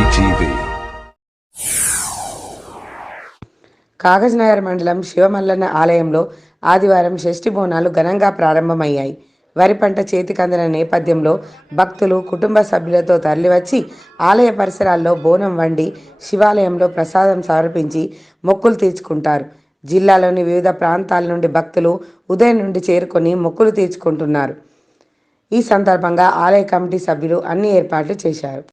ETV. Kagaznagar మండలం శివమల్లన్న ఆలయంలో ఆదివారం షష్ఠి బోనాలు ఘనంగా ప్రారంభమయ్యాయి. వరి పంట చేతికందిన నేపథ్యంలో భక్తులు కుటుంబ సభ్యులతో తరలివచ్చి ఆలయ పరిసరాల్లో బోనం వండి శివాలయంలో ప్రసాదం సమర్పించి మొక్కులు తీర్చుకుంటారు. జిల్లాలోని వివిధ ప్రాంతాల నుండి భక్తులు ఉదయం నుండి చేరుకొని మొక్కులు తీర్చుకుంటున్నారు. ఈ సందర్భంగా ఆలయ కమిటీ సభ్యులు అన్ని ఏర్పాట్లు చేశారు.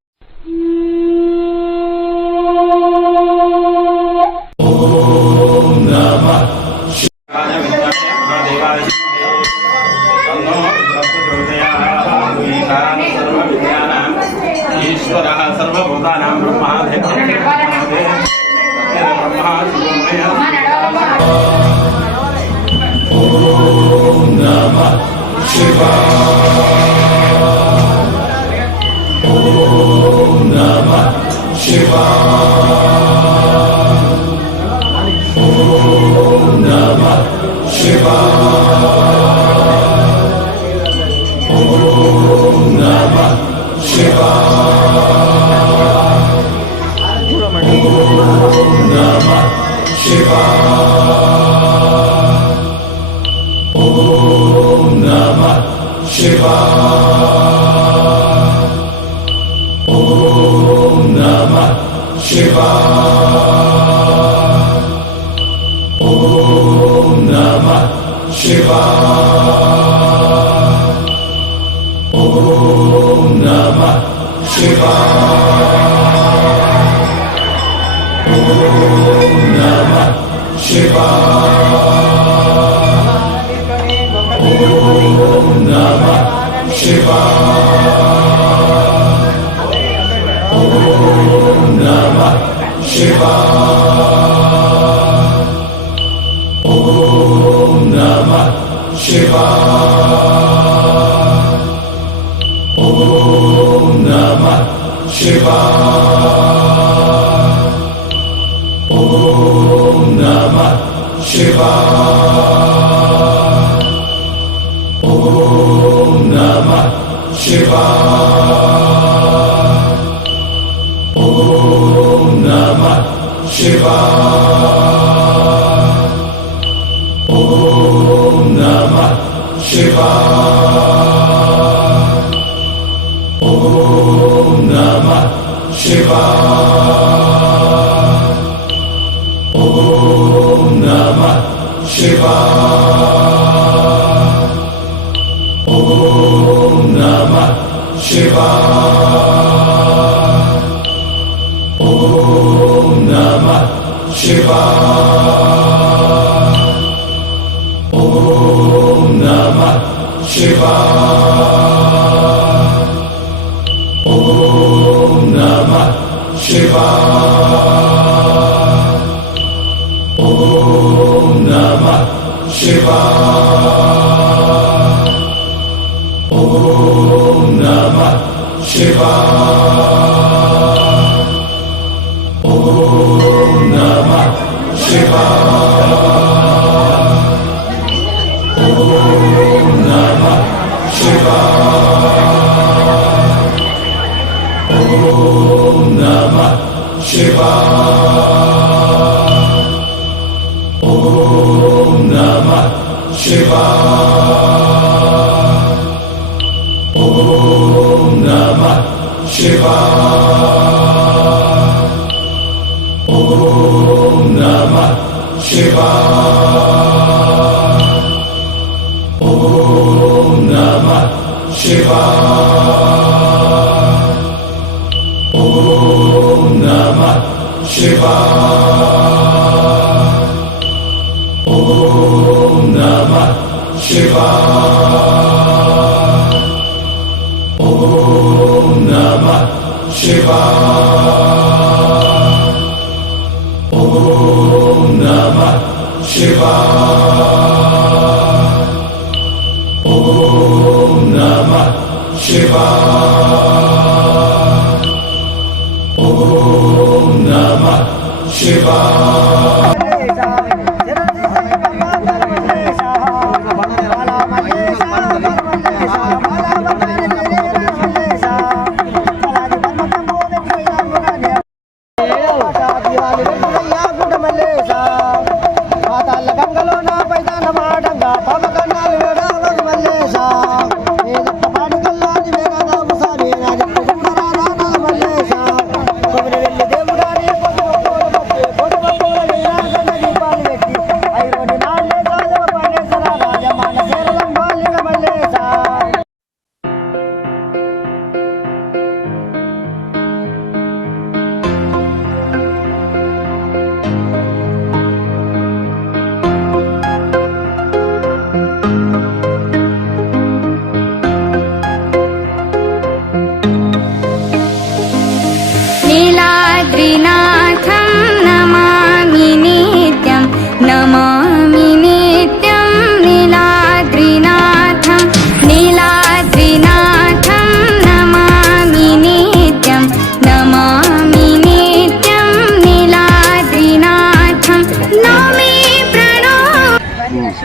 నీలాద్రినాథం నమామి నిత్యం నమామి నిత్యం నీలాద్రినాథం నీలాద్రినాథం నమామి నిత్యం నమామి నిత్యం నీలాద్రినాథం నౌమి ప్రణో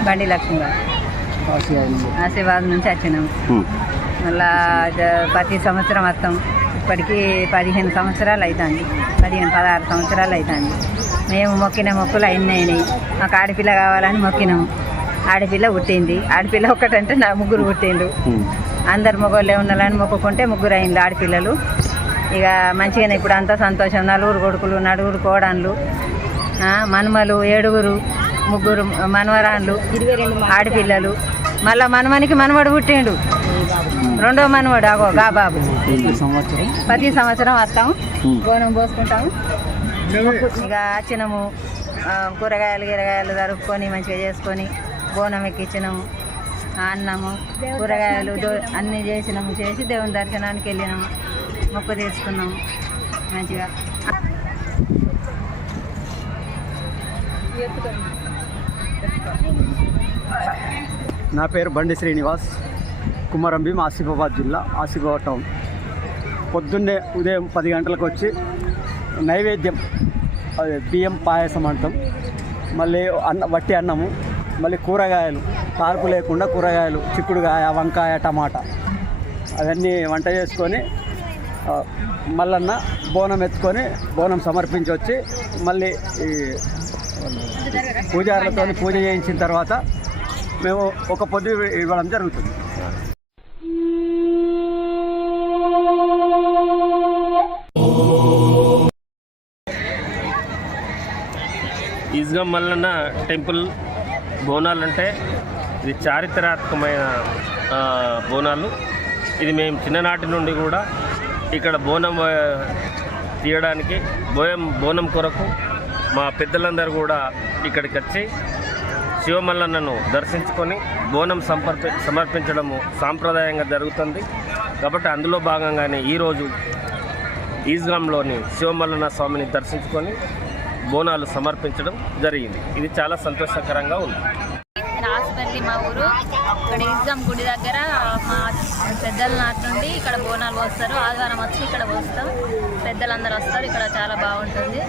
బండి లక్ష్మి ఆశీర్వాదం నుంచి వచ్చినాం. మళ్ళా ప్రతి సంవత్సరం వస్తాం. ఇప్పటికీ 15 సంవత్సరాలు అవుతుంది, 16 సంవత్సరాలు అవుతుంది. మేము మొక్కిన మొక్కులు అయినాయి. మాకు ఆడపిల్ల కావాలని మొక్కినాము. ఆడపిల్ల పుట్టింది. ఆడపిల్ల ఒక్కటంటే నా ముగ్గురు పుట్టిండు. అందరు మగవాళ్ళే ఉండాలని మొక్కుకుంటే ముగ్గురు అయింది ఆడపిల్లలు. ఇక మంచిగానే ఇప్పుడు అంతా సంతోషం. 4 కొడుకులు, 4 కోడన్లు, మనుమలు 7, 3 మనవరాళ్ళు, 22 ఆడపిల్లలు. మళ్ళా మనమనికి మనవడు పుట్టిండు, 2వ మనవడు అగో గా బాబు. ప్రతి సంవత్సరం వస్తాం, బోనం పోసుకుంటాము. ఇక వచ్చినాము, కూరగాయలు జరుపుకొని మంచిగా చేసుకొని బోనం ఎక్కించినాము. అన్నము కూరగాయలు అన్నీ చేసినాము. చేసి దేవుని దర్శనానికి వెళ్ళినాము, మొక్కు తీర్చుకున్నాము మంచిగా. నా పేరు బండి శ్రీనివాస్, కుమరంభీం, ఆసిఫాబాద్ జిల్లా, ఆసిఫాబాద్ టౌన్. పొద్దున్నే ఉదయం 10 గంటలకు వచ్చి నైవేద్యం, అదే బియ్యం పాయసం అంటాం, మళ్ళీ వట్టి అన్నము, మళ్ళీ కూరగాయలు, తార్పు లేకుండా కూరగాయలు, చిక్కుడుకాయ, వంకాయ, టమాటా అవన్నీ వంట చేసుకొని మళ్ళన్న బోనం ఎత్తుకొని బోనం సమర్పించి వచ్చి మళ్ళీ ఈ పూజారులతో పూజ చేయించిన తర్వాత మేము ఒక పొద్దు ఇవ్వడం జరుగుతుంది. ఈజ్గా మల్లన్న టెంపుల్ బోనాలు అంటే ఇది చారిత్రాత్మకమైన బోనాలు. ఇది మేము చిన్ననాటి నుండి కూడా ఇక్కడ బోనం తీయడానికి బోనం కొరకు మా పెద్దలందరూ కూడా ఇక్కడికి వచ్చి శివమల్లన్నను దర్శించుకొని బోనం సమర్పించడము సాంప్రదాయంగా జరుగుతుంది. కాబట్టి అందులో భాగంగానే ఈరోజు ఈజ్గాంలోని శివమల్లన్న స్వామిని దర్శించుకొని బోనాలు సమర్పించడం జరిగింది. ఇది చాలా సంతోషకరంగా ఉంది. రాసిపల్లి మా ఊరు. ఇక్కడ ఈజ్గాం గుడి దగ్గర మా పెద్దల నాటి నుండి ఇక్కడ బోనాలు పోస్తారు. ఆదివారం వచ్చి ఇక్కడ పోస్తాం. పెద్దలందరూ వస్తారు. ఇక్కడ చాలా బాగుంటుంది.